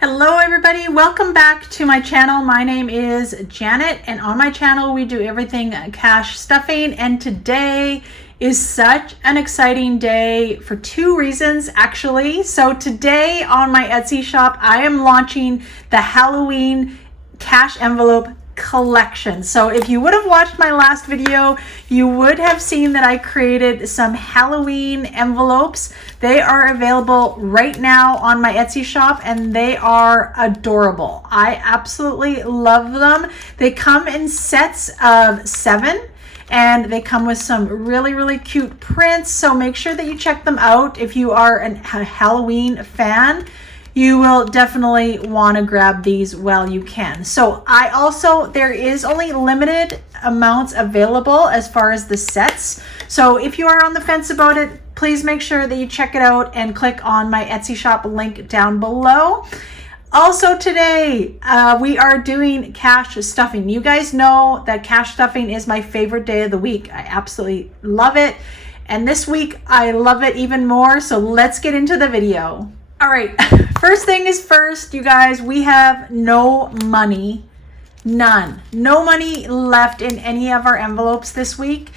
Hello everybody, welcome back to my channel. My name is Janet and on my channel we do everything cash stuffing, and today is such an exciting day for two reasons actually. So today on my Etsy shop I am launching the Halloween cash envelope collection. So if you would have watched my last video, you would have seen that I created some Halloween envelopes. They are available right now on my Etsy shop and they are adorable. I absolutely love them. They come in sets of 7 and they come with some really cute prints. So make sure that you check them out. If you are a Halloween fan, you will definitely want to grab these while you can. So there is only limited amounts available as far as the sets. So if you are on the fence about it, please make sure that you check it out and click on my Etsy shop link down below. Also today, we are doing cash stuffing. You guys know that cash stuffing is my favorite day of the week. I absolutely love it. And this week I love it even more. So let's get into the video. All right, first thing is first, you guys, we have no money, none. No money left in any of our envelopes this week.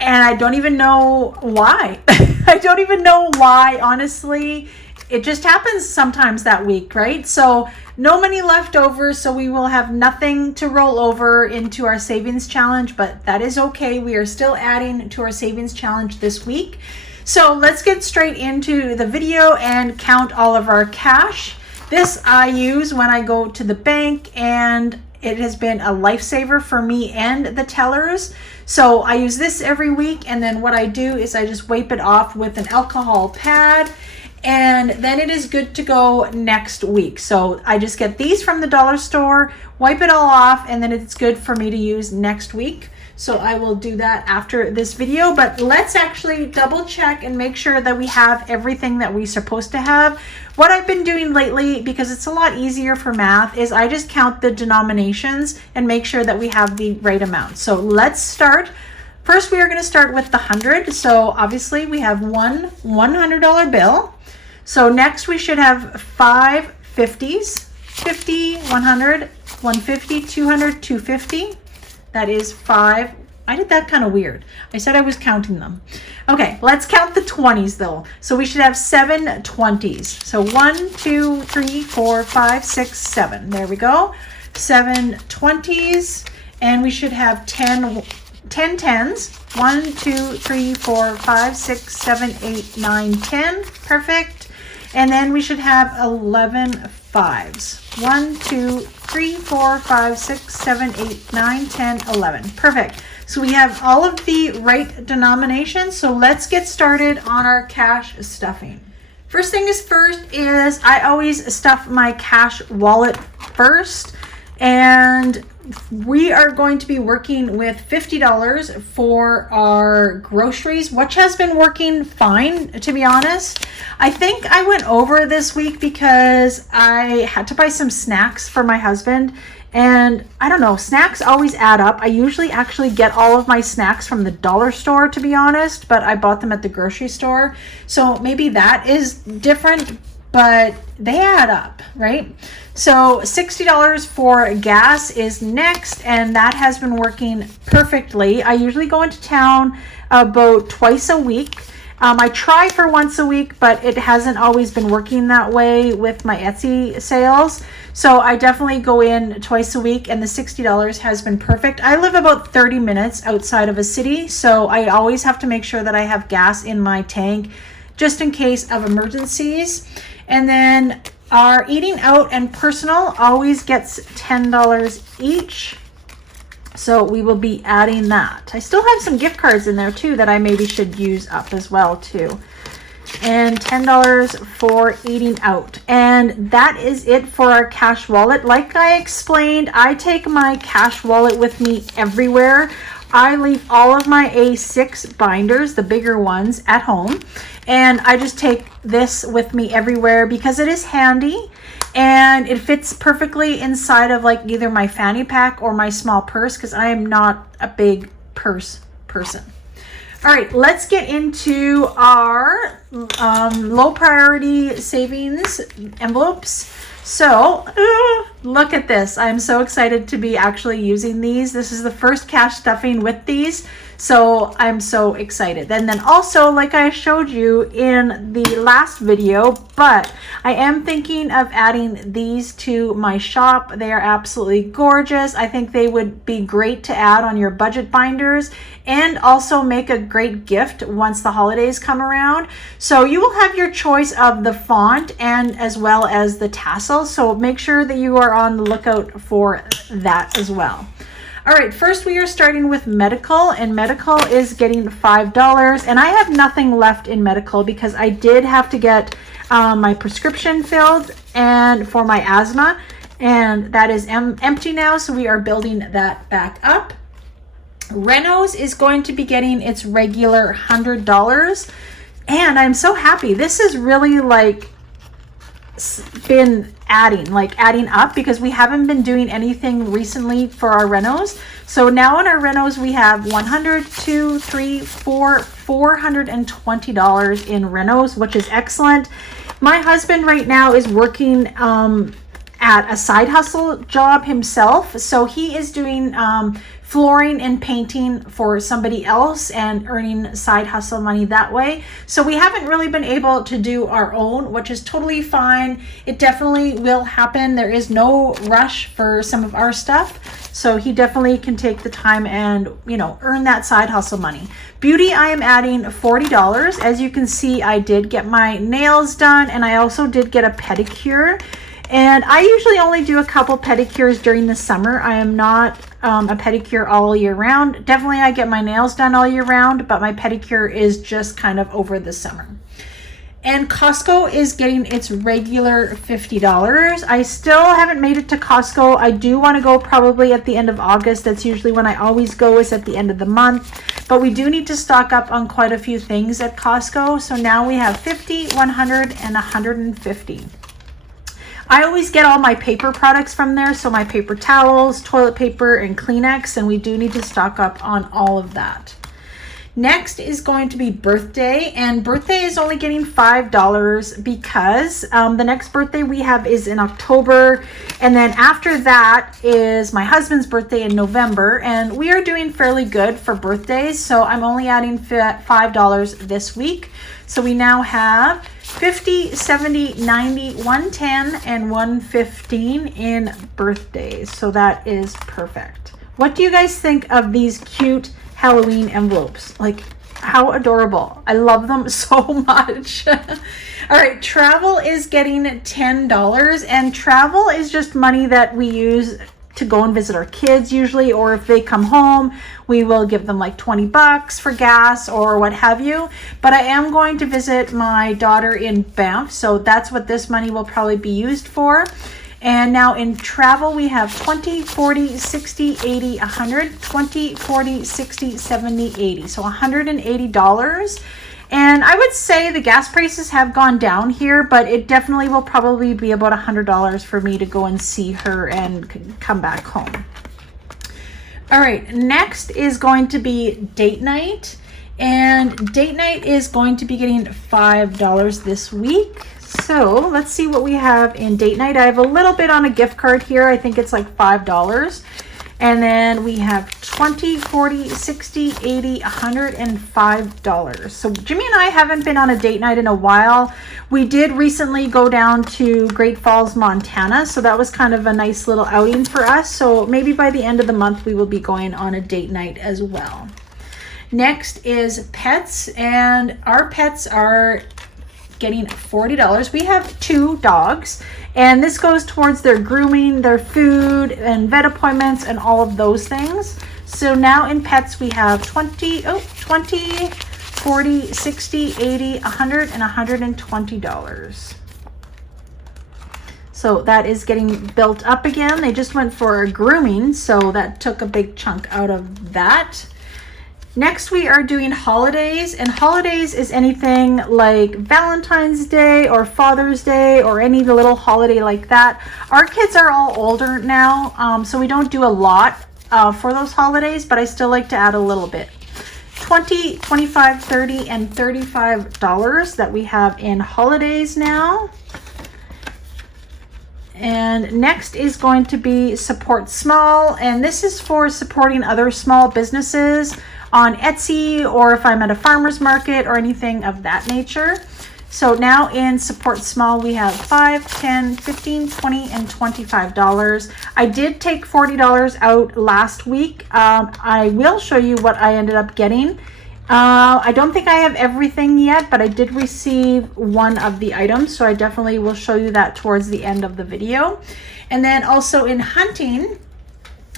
And I don't even know why. I don't even know why, honestly. It just happens sometimes that week, right? So no money left over, so we will have nothing to roll over into our savings challenge, but that is okay. We are still adding to our savings challenge this week. So let's get straight into the video and count all of our cash. This I use when I go to the bank, and it has been a lifesaver for me and the tellers. So I use this every week, and then what I do is I just wipe it off with an alcohol pad, and then it is good to go next week. So I just get these from the dollar store, wipe it all off, and then it's good for me to use next week. So I will do that after this video, but let's actually double check and make sure that we have everything that we're supposed to have. What I've been doing lately, because it's a lot easier for math, is I just count the denominations and make sure that we have the right amount. So let's start. First, we are going to start with the 100. So obviously we have one $100 bill. So next we should have 5 50s, 50, 100, 150, 200, 250. That is 5. I did that kind of weird. I said I was counting them. Okay, let's count the 20s though. So we should have 7 20s. So 1, 2, 3, 4, 5, 6, 7. There we go. 7 20s. And we should have 10 10s. 1, 2, 3, 4, 5, 6, 7, 8, 9, 10. Perfect. And then we should have 11 5s. 1, 2, 3, 4, 5, 6, 7, 8, 9, 10, 11. Perfect. So we have all of the right denominations. So let's get started on our cash stuffing. First thing is first is I always stuff my cash wallet first. And we are going to be working with $50 for our groceries, which has been working fine, to be honest. I think I went over this week because I had to buy some snacks for my husband. And I don't know, snacks always add up. I usually actually get all of my snacks from the dollar store, to be honest, but I bought them at the grocery store. So maybe that is different, but they add up, right? So $60 for gas is next, and that has been working perfectly. I usually go into town about twice a week. I try for once a week, but it hasn't always been working that way with my Etsy sales. So I definitely go in twice a week, and the $60 has been perfect. I live about 30 minutes outside of a city, so I always have to make sure that I have gas in my tank just in case of emergencies. And then our eating out and personal always gets $10 each. So we will be adding that. I still have some gift cards in there too that I maybe should use up as well too. And $10 for eating out. And that is it for our cash wallet. Like I explained, I take my cash wallet with me everywhere. I leave all of my A6 binders, the bigger ones, at home. And I just take this with me everywhere because it is handy and it fits perfectly inside of like either my fanny pack or my small purse because I am not a big purse person. All right, let's get into our low priority savings envelopes. So look at this. I'm so excited to be actually using these. This is the first cash stuffing with these. So I'm so excited. And then also, like I showed you in the last video, but I am thinking of adding these to my shop. They are absolutely gorgeous. I think they would be great to add on your budget binders and also make a great gift once the holidays come around. So you will have your choice of the font and as well as the tassel. So make sure that you are on the lookout for that as well. All right, first we are starting with medical, and medical is getting $5, and I have nothing left in medical because I did have to get my prescription filled and for my asthma, and that is empty now, so we are building that back up. Renos is going to be getting its regular $100, and I'm so happy. This is really like been adding up because we haven't been doing anything recently for our renos. So now in our renos we have $100, $200, $300, $400, $420 in renos, which is excellent. My husband right now is working at a side hustle job himself, so he is doing flooring and painting for somebody else and earning side hustle money that way. So we haven't really been able to do our own, which is totally fine. It definitely will happen. There is no rush for some of our stuff. So he definitely can take the time and, you know, earn that side hustle money. Beauty, I am adding $40. As you can see, I did get my nails done and I also did get a pedicure. And I usually only do a couple pedicures during the summer. I am not a pedicure all year round. Definitely I get my nails done all year round, but my pedicure is just kind of over the summer. And Costco is getting its regular $50. I still haven't made it to Costco. I do want to go probably at the end of August. That's usually when I always go, is at the end of the month. But we do need to stock up on quite a few things at Costco. So now we have 50, 100, and 150. I always get all my paper products from there, so my paper towels, toilet paper, and Kleenex, and we do need to stock up on all of that. Next is going to be birthday, and birthday is only getting $5 because the next birthday we have is in October, and then after that is my husband's birthday in November, and we are doing fairly good for birthdays, so I'm only adding $5 this week. So we now have 50, 70, 90, 110, and 115 in birthdays. So that is perfect. What do you guys think of these cute Halloween envelopes? Like, how adorable. I love them so much. All right, travel is getting $10, and travel is just money that we use to go and visit our kids usually, or if they come home, we will give them like 20 bucks for gas or what have you. But I am going to visit my daughter in Banff, so that's what this money will probably be used for. And now in travel, we have 20, 40, 60, 80, 100, 20, 40, 60, 70, 80. So $180. And I would say the gas prices have gone down here, but it definitely will probably be about $100 for me to go and see her and come back home. All right, next is going to be date night. And date night is going to be getting $5 this week. So let's see what we have in date night. I have a little bit on a gift card here. I think it's like $5. And then we have 20, 40, 60, 80, $105. So Jimmy and I haven't been on a date night in a while. We did recently go down to Great Falls, Montana. So that was kind of a nice little outing for us. So maybe by the end of the month, we will be going on a date night as well. Next is pets, and our pets are getting $40. We have 2 dogs, and this goes towards their grooming, their food, and vet appointments, and all of those things. So now in pets, we have 20, 40, 60, 80, $100, and $120. So that is getting built up again. They just went for a grooming, so that took a big chunk out of that. Next, we are doing holidays, and holidays is anything like Valentine's Day or Father's Day or any little holiday like that. Our kids are all older now, so we don't do a lot for those holidays, but I still like to add a little bit. $20, $25, $30, and $35 that we have in holidays now. And next is going to be support small, and this is for supporting other small businesses on Etsy, or if I'm at a farmer's market or anything of that nature. So now in support small, we have $5, $10, $15, $20, and $25. I did take $40 out last week. I will show you what I ended up getting. I don't think I have everything yet, but I did receive one of the items, so I definitely will show you that towards the end of the video. And then also in hunting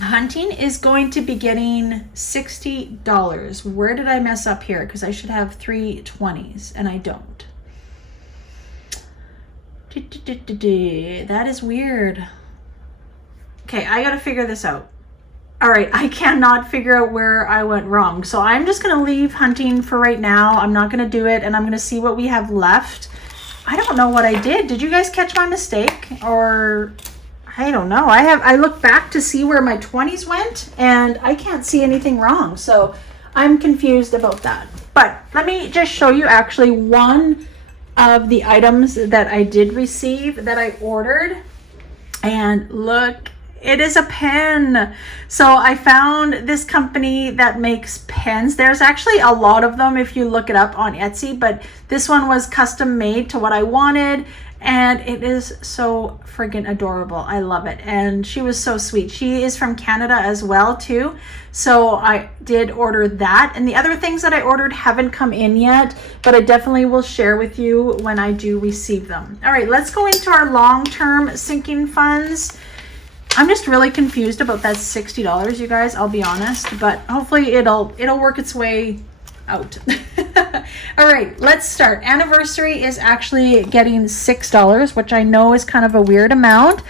is going to be getting $60. Where did I mess up here? Because I should have 3 20s and I don't. That is weird. Okay, I gotta figure this out. All right, I cannot figure out where I went wrong. So I'm just gonna leave hunting for right now. I'm not gonna do it, and I'm gonna see what we have left. I don't know what I did. Did you guys catch my mistake? Or I don't know. I looked back to see where my 20s went, and I can't see anything wrong. So I'm confused about that. But let me just show you actually one of the items that I did receive that I ordered. And look, it is a pen. So I found this company that makes pens. There's actually a lot of them if you look it up on Etsy, but this one was custom made to what I wanted, and it is so friggin' adorable. I love it. And she was so sweet. She is from Canada as well too. So I did order that. And the other things that I ordered haven't come in yet, but I definitely will share with you when I do receive them. All right, let's go into our long-term sinking funds. I'm just really confused about that $60, you guys, I'll be honest, but hopefully it'll work its way out. All right, let's start. Anniversary is actually getting $6, which I know is kind of a weird amount,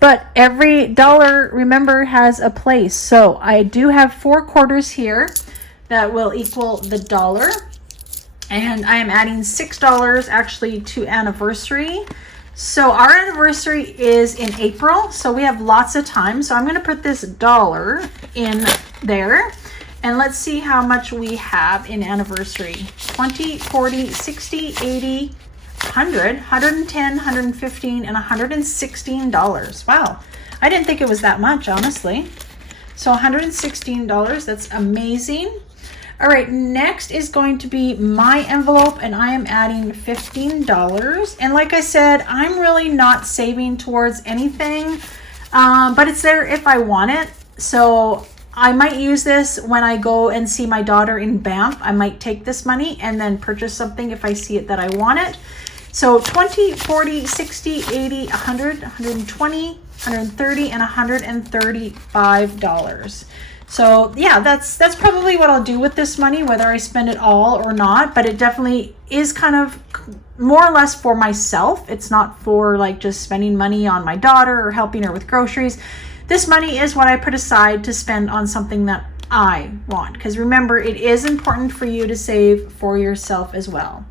but every dollar, remember, has a place. So I do have 4 quarters here that will equal the dollar, and I am adding $6 actually to anniversary. So our anniversary is in April, so we have lots of time. So I'm going to put this dollar in there, and let's see how much we have in anniversary. 20, 40, 60, 80, 100, 110, 115, and $116. Wow, I didn't think it was that much, honestly. So $116, that's amazing. All right, next is going to be my envelope, and I am adding $15. And like I said, I'm really not saving towards anything, but it's there if I want it. So I might use this when I go and see my daughter in Banff. I might take this money and then purchase something if I see it that I want it. So 20, 40, 60, 80, 100, 120, 130, and $135. So yeah, that's probably what I'll do with this money, whether I spend it all or not, but it definitely is kind of more or less for myself. It's not for like just spending money on my daughter or helping her with groceries. This money is what I put aside to spend on something that I want, because remember, it is important for you to save for yourself as well.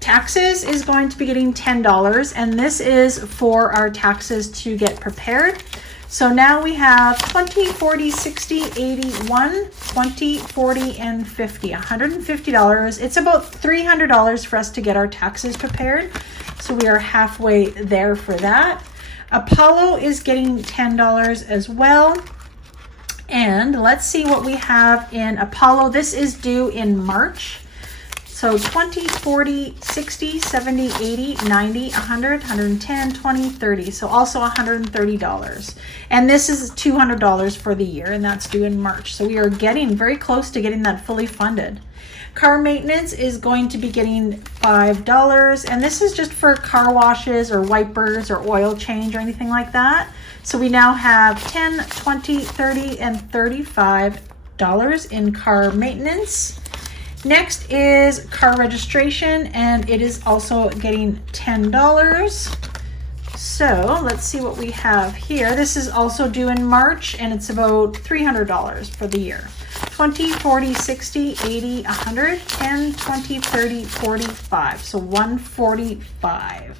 Taxes is going to be getting $10, and this is for our taxes to get prepared. So now we have 20, 40, 60, 81, 20, 40, and 50, $150. It's about $300 for us to get our taxes prepared. So we are halfway there for that. Apollo is getting $10 as well. And let's see what we have in Apollo. This is due in March. So 20, 40, 60, 70, 80, 90, 100, 110, 20, 30. So also $130. And this is $200 for the year, and that's due in March. So we are getting very close to getting that fully funded. Car maintenance is going to be getting $5. And this is just for car washes or wipers or oil change or anything like that. So we now have 10, 20, 30, and $35 in car maintenance. Next is car registration, and it is also getting $10. So let's see what we have here. This is also due in March, and it's about $300 for the year. 20, 40, 60, 80, 100, 10, 20, 30, 45. So $145.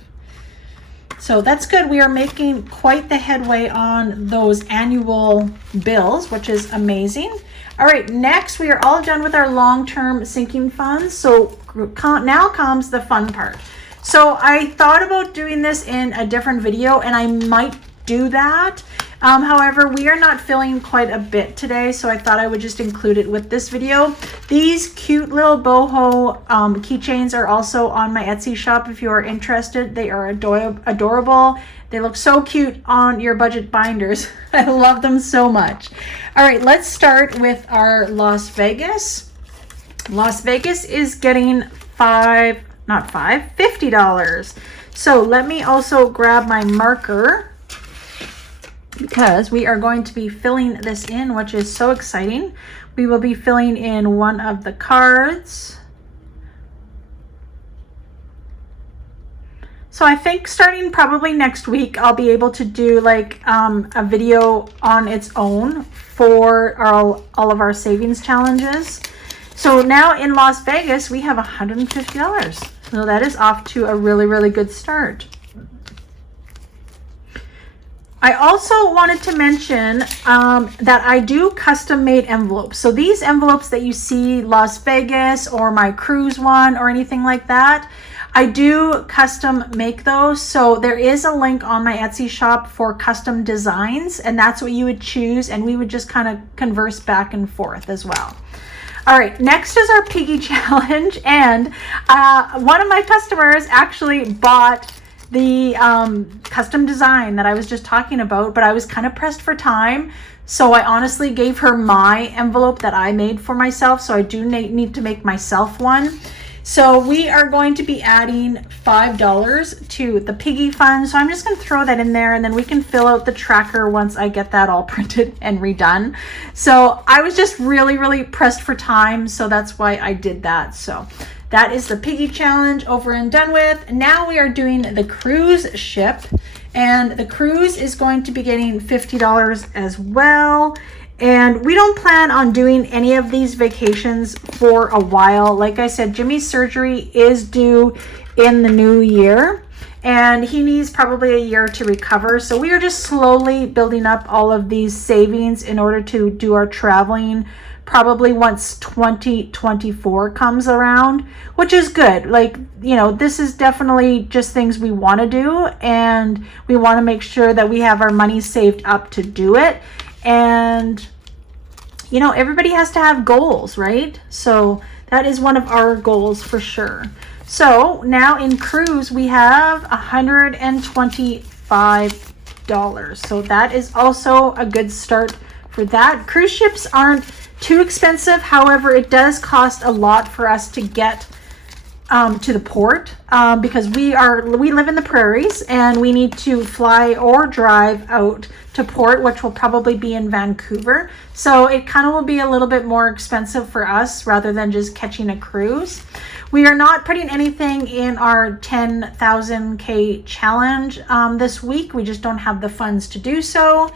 So that's good. We are making quite the headway on those annual bills, which is amazing. All right, next we are all done with our long-term sinking funds. So now comes the fun part. So I thought about doing this in a different video, and I might do that. However, we are not filling quite a bit today, so I thought I would just include it with this video. These cute little boho keychains are also on my Etsy shop if you are interested. They are adorable. They look so cute on your budget binders. I love them so much. All right, let's start with our Las Vegas. Las Vegas is getting $50. So let me also grab my marker, because we are going to be filling this in, which is so exciting. We will be filling in one of the cards. So I think starting probably next week, I'll be able to do like a video on its own for all of our savings challenges. So now in Las Vegas, we have $150. So that is off to a really, really good start. I also wanted to mention that I do custom made envelopes. So these envelopes that you see, Las Vegas or my cruise one or anything like that, I do custom make those. So there is a link on my Etsy shop for custom designs, and that's what you would choose, and we would just kind of converse back and forth as well. All right, next is our Piggy challenge, and one of my customers actually bought the custom design that I was just talking about, but I was kind of pressed for time, so I honestly gave her my envelope that I made for myself, so I do need to make myself one. So we are going to be adding $5 to the Piggy fund, so I'm just going to throw that in there, and then we can fill out the tracker once I get that all printed and redone. So I was just really, really pressed for time, so that's why I did that. So that is the Piggy challenge over and done with. Now we are doing the cruise ship, and the cruise is going to be getting $50 as well. And we don't plan on doing any of these vacations for a while. Like I said, Jimmy's surgery is due in the new year, and he needs probably a year to recover. So we are just slowly building up all of these savings in order to do our traveling probably once 2024 comes around, which is good. Like, you know, this is definitely just things we want to do, and we want to make sure that we have our money saved up to do it. And you know, everybody has to have goals, right? So that is one of our goals for sure. So now in cruise, we have $125. So that is also a good start for that. Cruise ships aren't too expensive. However, it does cost a lot for us to get to the port because we live in the prairies, and we need to fly or drive out to port, which will probably be in Vancouver. So it kind of will be a little bit more expensive for us rather than just catching a cruise. We are not putting anything in our 10,000K challenge this week. We just don't have the funds to do so.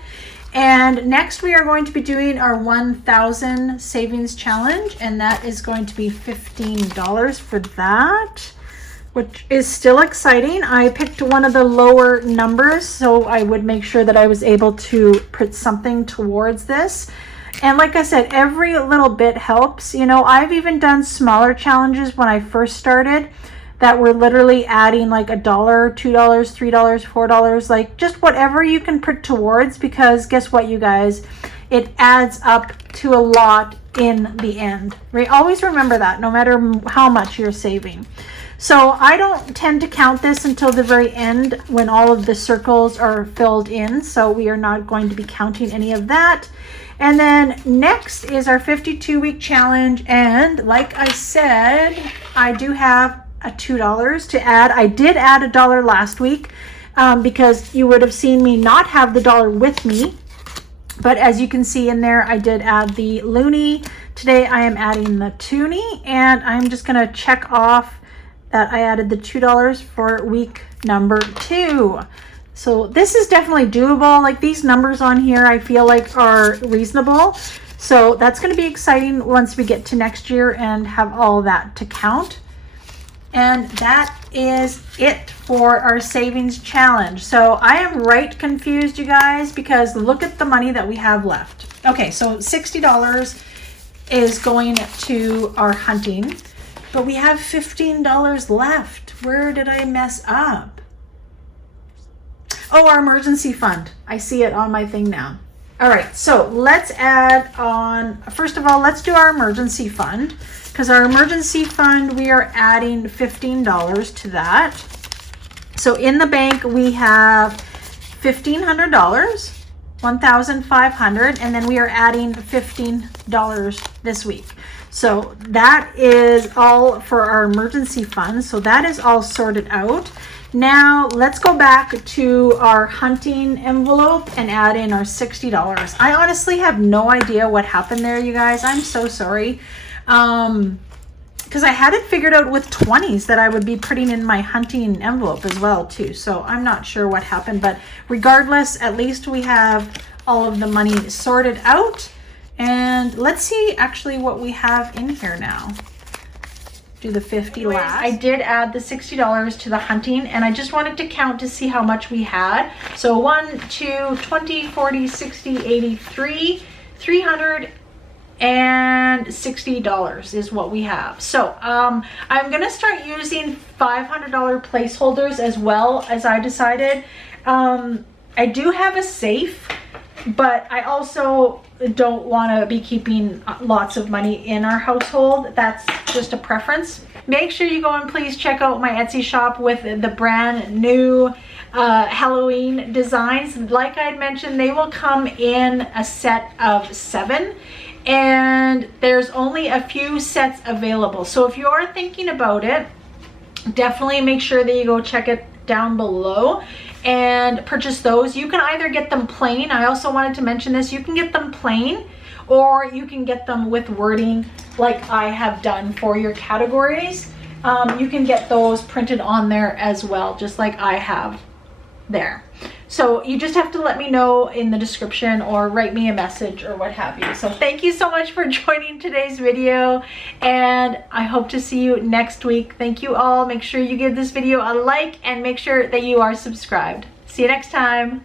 And next we are going to be doing our 1,000 savings challenge, and that is going to be $15 for that, which is still exciting. I picked one of the lower numbers, so I would make sure that I was able to put something towards this. And like I said, every little bit helps. You know, I've even done smaller challenges when I first started that were literally adding like $1, $2, $3, $4, like just whatever you can put towards, because guess what, you guys, it adds up to a lot in the end, right? Always remember that, no matter how much you're saving. So I don't tend to count this until the very end when all of the circles are filled in, so we are not going to be counting any of that. And then next is our 52-week challenge, and like I said, I do have a $2 to add. I did add $1 last week because you would have seen me not have the dollar with me, but as you can see in there, I did add the loonie. Today I am adding the toonie, and I'm just going to check off that I added the $2 for week number 2. So this is definitely doable. Like, these numbers on here I feel like are reasonable. So that's going to be exciting once we get to next year and have all that to count. And that is it for our savings challenge. So I am right confused, you guys, because look at the money that we have left. Okay, so $60 is going to our hunting, but we have $15 left. Where did I mess up? Oh, our emergency fund. I see it on my thing now. All right, so let's add on, first of all, let's do our emergency fund, because our emergency fund, we are adding $15 to that. So in the bank, we have $1,500, $1,500, and then we are adding $15 this week. So that is all for our emergency fund. So that is all sorted out. Now let's go back to our hunting envelope and add in our $60. I honestly have no idea what happened there, you guys. I'm so sorry. Because I had it figured out with 20s that I would be putting in my hunting envelope as well too. So I'm not sure what happened, but regardless, at least we have all of the money sorted out. And let's see actually what we have in here now. Do the 50 last. I did add the $60 to the hunting, and I just wanted to count to see how much we had. So 1, 2, 20, 40, 60, 83, $360 is what we have. So I'm gonna start using $500 placeholders as well, as I decided. I do have a safe, but I also don't want to be keeping lots of money in our household. That's just a preference. Make sure you go and please check out my Etsy shop with the brand new Halloween designs. Like I had mentioned, they will come in a set of 7, and there's only a few sets available. So if you are thinking about it, definitely make sure that you go check it down below and purchase those. You can either get them plain. I also wanted to mention this. You can get them plain, or you can get them with wording like I have done for your categories. You can get those printed on there as well, just like I have there. So you just have to let me know in the description or write me a message or what have you. So thank you so much for joining today's video, and I hope to see you next week. Thank you all. Make sure you give this video a like and make sure that you are subscribed. See you next time.